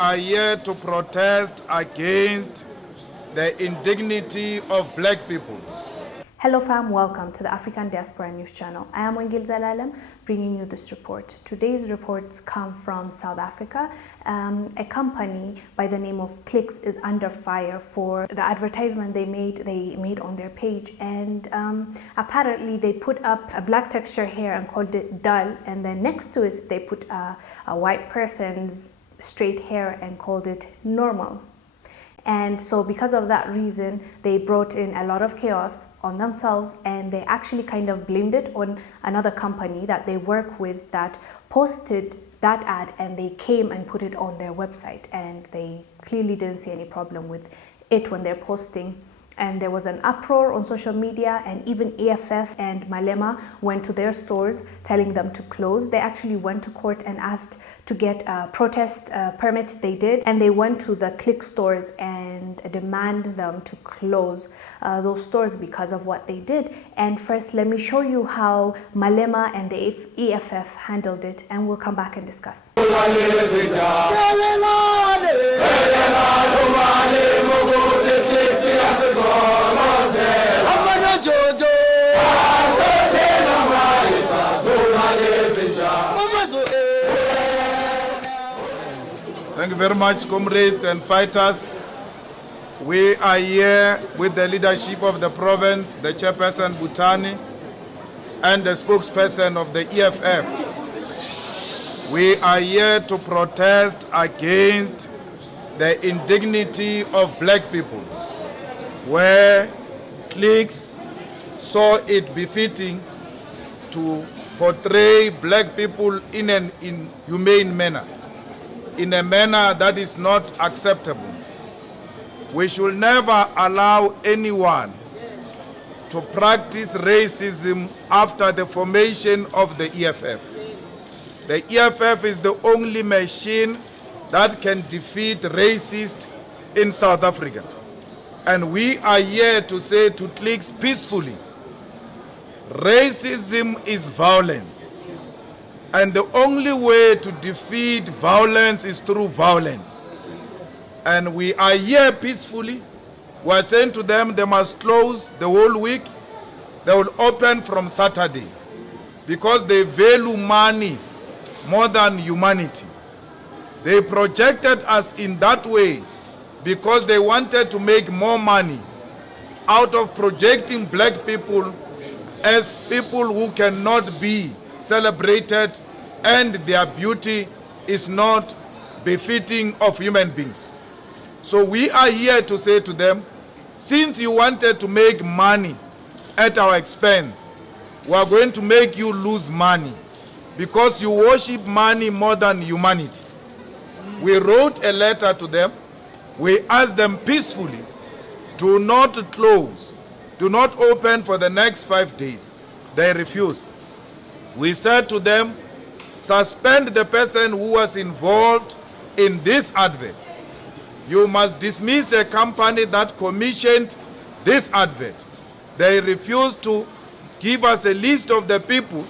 are here to protest against the indignity of black people. Hello fam, welcome to the African Diaspora News Channel. I am Wongel Zelalem bringing you this report. Today's reports come from South Africa. A company by the name of Clicks is under fire for the advertisement they made on their page, and apparently they put up a black texture here and called it dull, and then next to it they put a white person's straight hair and called it normal. And so because of that reason, they brought in a lot of chaos on themselves, and they actually kind of blamed it on another company that they work with that posted that ad, and they came and put it on their website, and they clearly didn't see any problem with it when they're posting. And there was an uproar on social media, and even EFF and Malema went to their stores telling them to close. They actually went to court and asked to get a protest permit. They did, and they went to the Click stores and demand them to close those stores because of what they did. And first, let me show you how Malema and the EFF handled it, and we'll come back and discuss. Thank you very much, comrades and fighters. We are here with the leadership of the province, the chairperson Butani, and the spokesperson of the EFF. We are here to protest against the indignity of black people, where Clicks saw it befitting to portray black people in an inhumane manner, in a manner that is not acceptable. We should never allow anyone to practice racism after the formation of the EFF. The EFF is the only machine that can defeat racists in South Africa. And we are here to say to Clicks peacefully, racism is violence. And the only way to defeat violence is through violence. And we are here peacefully. We are saying to them they must close the whole week. They will open from Saturday because they value money more than humanity. They projected us in that way because they wanted to make more money out of projecting black people as people who cannot be celebrated, and their beauty is not befitting of human beings. So we are here to say to them, since you wanted to make money at our expense, we are going to make you lose money because you worship money more than humanity. We wrote a letter to them. We asked them peacefully, do not close, do not open for the next 5 days. They refused. We said to them, suspend the person who was involved in this advert. You must dismiss a company that commissioned this advert. They refused to give us a list of the people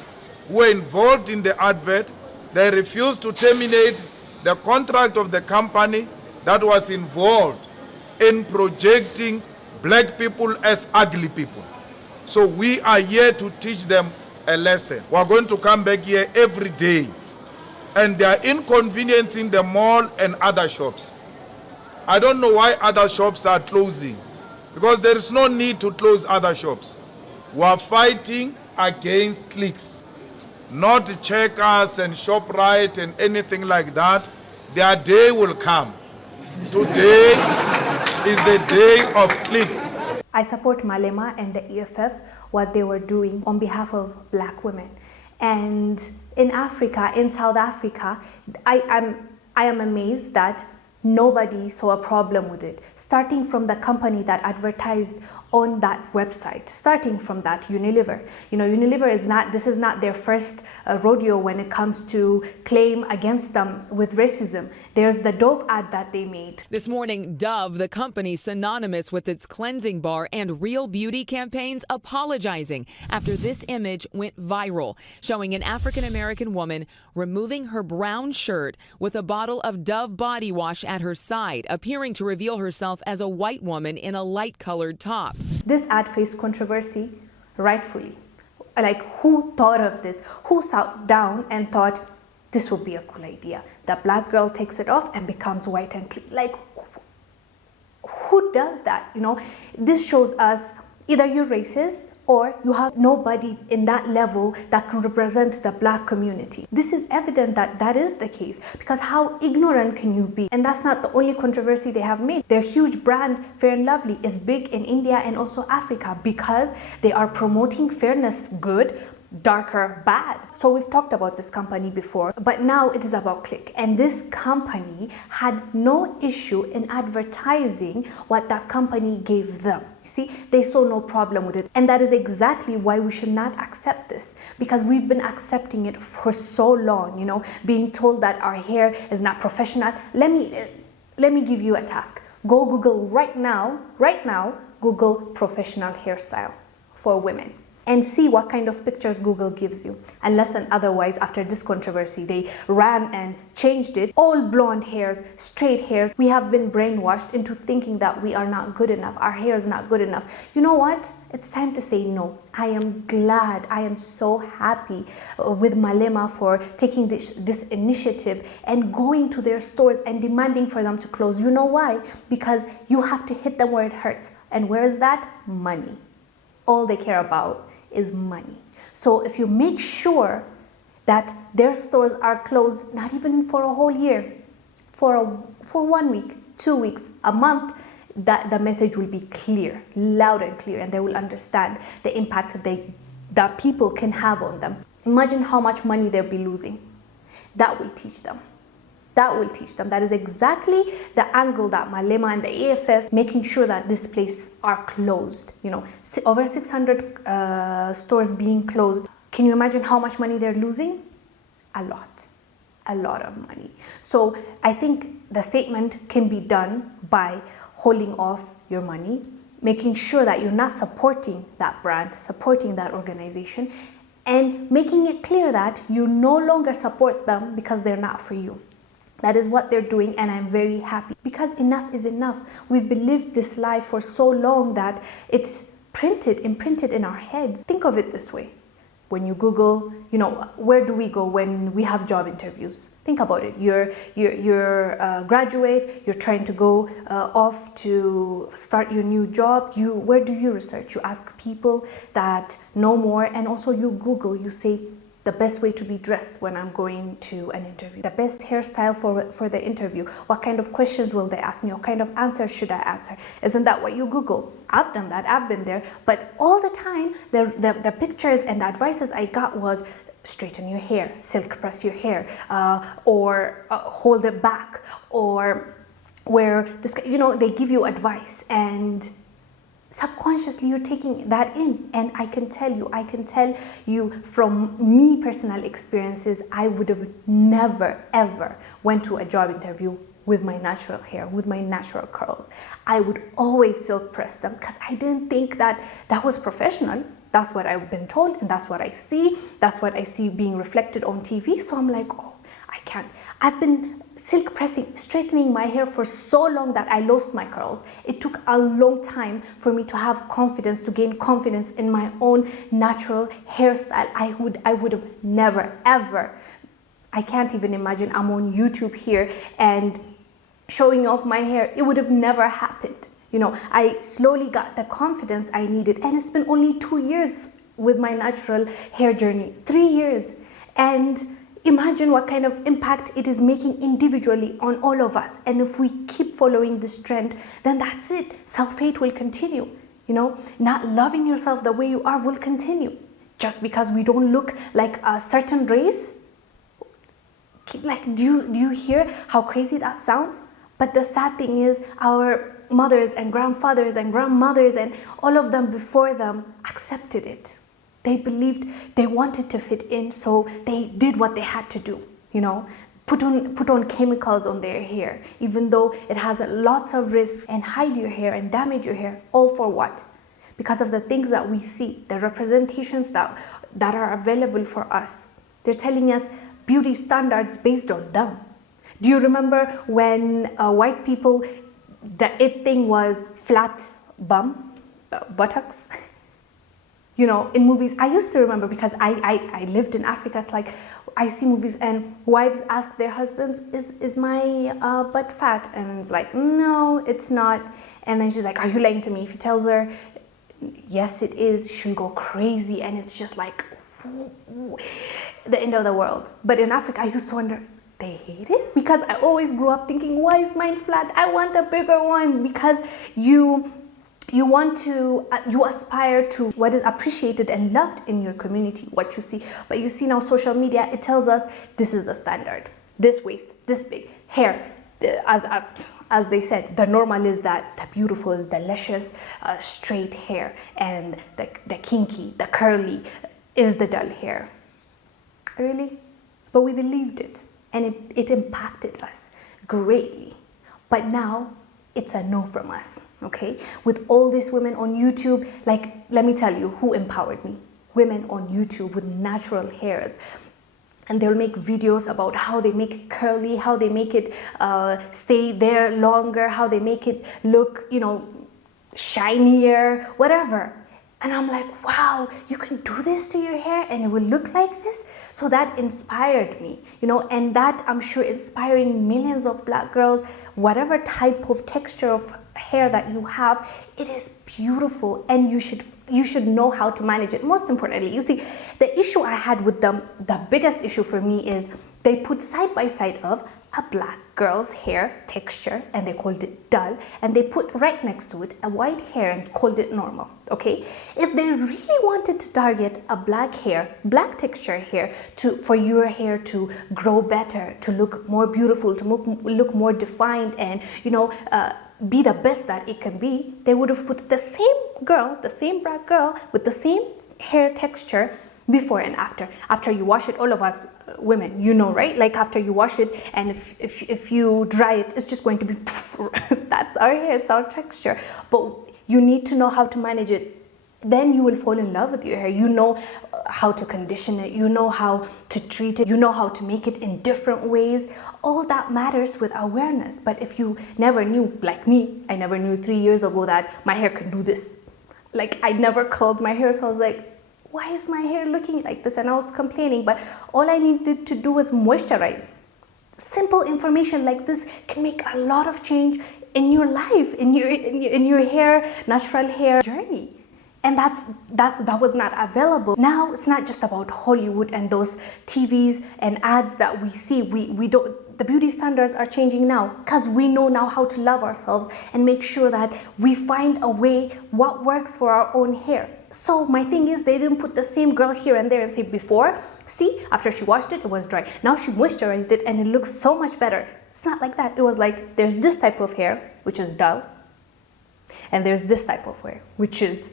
who were involved in the advert. They refused to terminate the contract of the company that was involved in projecting black people as ugly people. So we are here to teach them a lesson. We are going to come back here every day, and they are inconveniencing the mall and other shops. I don't know why other shops are closing, because there is no need to close other shops. We are fighting against Clicks, not Checkers and ShopRite and anything like that. Their day will come. Today is the day of Clicks. I support Malema and the EFF, what they were doing on behalf of black women. And in Africa, in South Africa, I am amazed that nobody saw a problem with it. Starting from the company that advertised on that website, starting from that Unilever. You know, Unilever is not, this is not their first rodeo when it comes to claim against them with racism. There's the Dove ad that they made. This morning, Dove, the company synonymous with its cleansing bar and real beauty campaigns, apologizing after this image went viral, showing an African-American woman removing her brown shirt with a bottle of Dove body wash at her side, appearing to reveal herself as a white woman in a light-colored top. This ad faced controversy, rightfully. Like, who thought of this? Who sat down and thought, this would be a cool idea? The black girl takes it off and becomes white and clean. Like, who does that? You know, this shows us either you're racist or you have nobody in that level that can represent the black community. This is evident that that is the case, because how ignorant can you be? And that's not the only controversy they have made. Their huge brand, Fair and Lovely, is big in India and also Africa because they are promoting fairness good, darker bad. So we've talked about this company before, but now it is about click. And this company had no issue in advertising what that company gave them. You see, they saw no problem with it. And that is exactly why we should not accept this, because we've been accepting it for so long, you know, being told that our hair is not professional. Let me give you a task. Go Google right now, Google professional hairstyle for women, and see what kind of pictures Google gives you. Unless and otherwise, after this controversy, they ran and changed it. All blonde hairs, straight hairs. We have been brainwashed into thinking that we are not good enough. Our hair is not good enough. You know what? It's time to say no. I am glad, I am so happy with Malema for taking this initiative and going to their stores and demanding for them to close. You know why? Because you have to hit them where it hurts. And where is that? Money. All they care about is money. So if you make sure that their stores are closed, not even for a whole year, for 1 week, 2 weeks, a month, that the message will be clear, loud and clear, and they will understand the impact that people can have on them. Imagine how much money they'll be losing. That will teach them. That will teach them. That is exactly the angle that Malema and the EFF, making sure that this place are closed. You know, over 600 stores being closed. Can you imagine how much money they're losing? A lot of money. So I think the statement can be done by holding off your money, making sure that you're not supporting that brand, supporting that organization, and making it clear that you no longer support them because they're not for you. That is what they're doing, and I'm very happy, because enough is enough. We've believed this lie for so long that it's imprinted in our heads. Think of it this way. When you Google, you know, where do we go when we have job interviews? Think about it. You're a graduate, you're trying to go off to start your new job. Where do you research? You ask people that know more, and also you Google, you say, the best way to be dressed when I'm going to an interview, the best hairstyle for the interview, what kind of questions will they ask me, what kind of answers should I answer? Isn't that what you Google? I've done that, I've been there, but all the time the pictures and the advices I got was straighten your hair, silk press your hair, or hold it back, or wear this, you know, they give you advice, and subconsciously you're taking that in. And I can tell you from me personal experiences, I would have never ever went to a job interview with my natural hair, with my natural curls. I would always silk press them because I didn't think that was professional. That's what I've been told, and that's what I see. That's what I see being reflected on TV. So I'm like, oh, I can't. I've been silk pressing, straightening my hair for so long that I lost my curls. It took a long time for me to have confidence, to gain confidence in my own natural hairstyle. I would have never, ever. I can't even imagine I'm on YouTube here and showing off my hair. It would have never happened. You know, I slowly got the confidence I needed, and it's been only 2 years with my natural hair journey, 3 years. And imagine what kind of impact it is making individually on all of us. And if we keep following this trend, then that's it. Self-hate will continue. You know, not loving yourself the way you are will continue. Just because we don't look like a certain race. Like, do you hear how crazy that sounds? But the sad thing is, our mothers and grandfathers and grandmothers and all of them before them accepted it. They believed, they wanted to fit in, so they did what they had to do, you know, put on chemicals on their hair, even though it has lots of risks, and hide your hair and damage your hair, all for what? Because of the things that we see, the representations that are available for us. They're telling us beauty standards based on them. Do you remember when white people, the it thing was flat bum, buttocks? You know, in movies, I used to remember because I lived in Africa. It's like I see movies and wives ask their husbands, is my butt fat? And it's like, no, it's not. And then she's like, are you lying to me? If he tells her, yes, it is, she'll go crazy. And it's just like the end of the world. But in Africa, I used to wonder, they hate it? Because I always grew up thinking, why is mine flat? I want a bigger one. Because you want to, you aspire to what is appreciated and loved in your community, what you see. But you see now social media, it tells us this is the standard. This waist, this big, hair. As they said, the normal is that the beautiful is the luscious, straight hair. And the kinky, the curly is the dull hair. Really? But we believed it. And it impacted us greatly. But now, it's a no from us, okay? With all these women on YouTube, like, let me tell you who empowered me. Women on YouTube with natural hairs. And they'll make videos about how they make it curly, how they make it stay there longer, how they make it look, you know, shinier, whatever. And I'm like, wow, you can do this to your hair and it will look like this? So that inspired me, you know, and that I'm sure inspiring millions of black girls, whatever type of texture of hair that you have, it is beautiful and you should know how to manage it. Most importantly, you see, the issue I had with them, the biggest issue for me is they put side by side of a black girl's hair texture and they called it dull, and they put right next to it a white hair and called it normal, okay? If they really wanted to target a black texture hair for your hair to grow better, to look more beautiful, to look more defined, and, you know, be the best that it can be, they would have put the same girl, the same black girl with the same hair texture before and after. After you wash it, all of us women, you know, right? Like after you wash it, and if you dry it, it's just going to be that's our hair, it's our texture. But you need to know how to manage it. Then you will fall in love with your hair. You know how to condition it, you know how to treat it, you know how to make it in different ways. All that matters with awareness. But if you never knew, like me, I never knew 3 years ago that my hair could do this. Like I never curled my hair, so I was like, why is my hair looking like this? And I was complaining, but all I needed to do was moisturize. Simple information like this can make a lot of change in your life, in your hair, natural hair journey. And that was not available. Now it's not just about Hollywood and those TVs and ads that we see. We don't. The beauty standards are changing now because we know now how to love ourselves and make sure that we find a way what works for our own hair. So my thing is, they didn't put the same girl here and there and say, before, see, after she washed it, it was dry. Now she moisturized it and it looks so much better. It's not like that. It was like, there's this type of hair, which is dull, and there's this type of hair, which is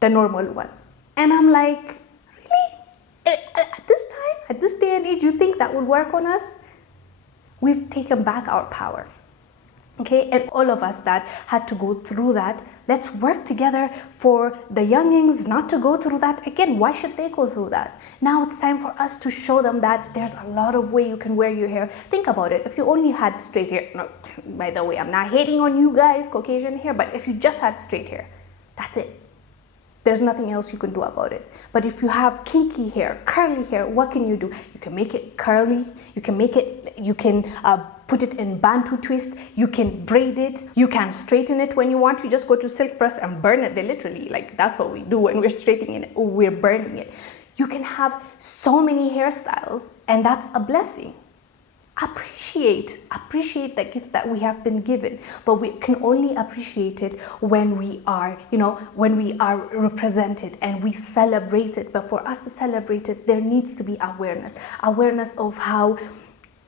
the normal one. And I'm like, really? At this time, at this day and age, you think that would work on us? We've taken back our power. Okay, and all of us that had to go through that, let's work together for the youngings not to go through that again. Why should they go through that? Now it's time for us to show them that there's a lot of way you can wear your hair. Think about it. If you only had straight hair, no, by the way, I'm not hating on you guys, Caucasian hair, but if you just had straight hair, that's it. There's nothing else you can do about it. But if you have kinky hair, curly hair, what can you do? You can make it curly. You can put it in Bantu twist. You can braid it. You can straighten it when you want. You just go to silk press and burn it. They literally, like, that's what we do when we're straightening it. We're burning it. You can have so many hairstyles, and that's a blessing. Appreciate the gift that we have been given, but we can only appreciate it when we are, when we are represented and we celebrate it. But for us to celebrate it, there needs to be awareness of how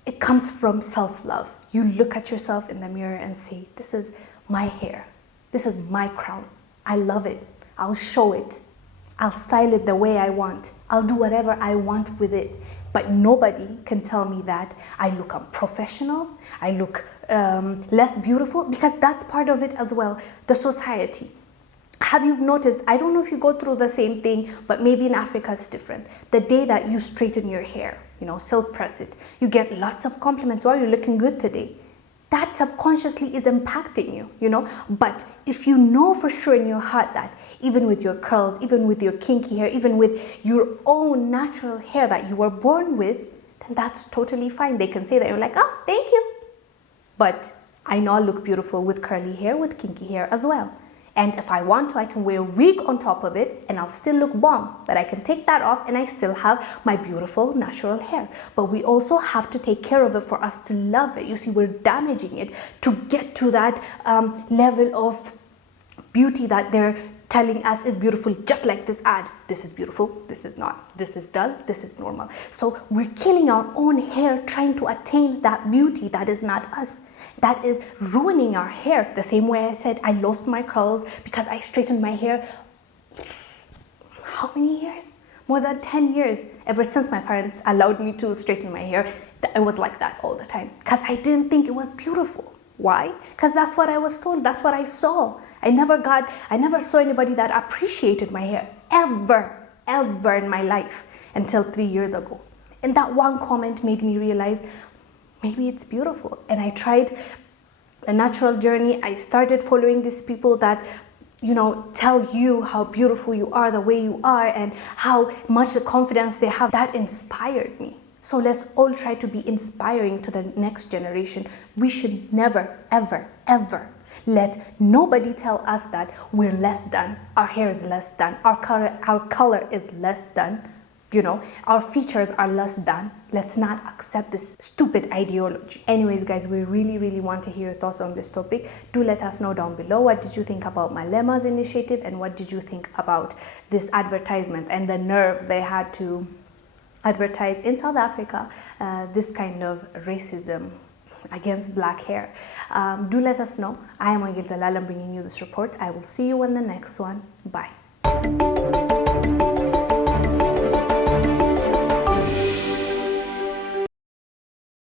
it comes from self-love. You look at yourself in the mirror and say, this is my hair. This is my crown. I love it. I'll show it. I'll style it the way I want. I'll do whatever I want with it. But nobody can tell me that I look unprofessional, I look less beautiful, because that's part of it as well, the society. Have you noticed, I don't know if you go through the same thing, but maybe in Africa it's different. The day that you straighten your hair, silk press it, you get lots of compliments. Wow, you're looking good today. That subconsciously is impacting you, But if you know for sure in your heart that even with your curls, even with your kinky hair, even with your own natural hair that you were born with, then that's totally fine. They can say that. You're like, oh, thank you. But I know I look beautiful with curly hair, with kinky hair as well. And if I want to, I can wear a wig on top of it and I'll still look bomb. But I can take that off and I still have my beautiful natural hair. But we also have to take care of it for us to love it. You see, we're damaging it to get to that level of beauty that they're telling us is beautiful, just like this ad. This is beautiful, this is not. This is dull, this is normal. So we're killing our own hair trying to attain that beauty that is not us. That is ruining our hair. The same way I said I lost my curls because I straightened my hair. How many years? More than 10 years. Ever since my parents allowed me to straighten my hair, it was like that all the time. Because I didn't think it was beautiful. Why? Because that's what I was told. That's what I saw. I never saw anybody that appreciated my hair ever in my life until 3 years ago. And that one comment made me realize maybe it's beautiful. And I tried a natural journey. I started following these people that, tell you how beautiful you are, the way you are, and how much the confidence they have. That inspired me. So let's all try to be inspiring to the next generation. We should never, ever let nobody tell us that we're less than, our hair is less than, our color is less than, our features are less than. Let's not accept this stupid ideology. Anyways, guys, we really want to hear your thoughts on this topic. Do let us know down below. What did you think about Malema's initiative, and what did you think about this advertisement and the nerve they had to advertise in South Africa this kind of racism against black hair? Do let us know. I am Wongel Zelalem bringing you this report. I will see you in the next one. Bye.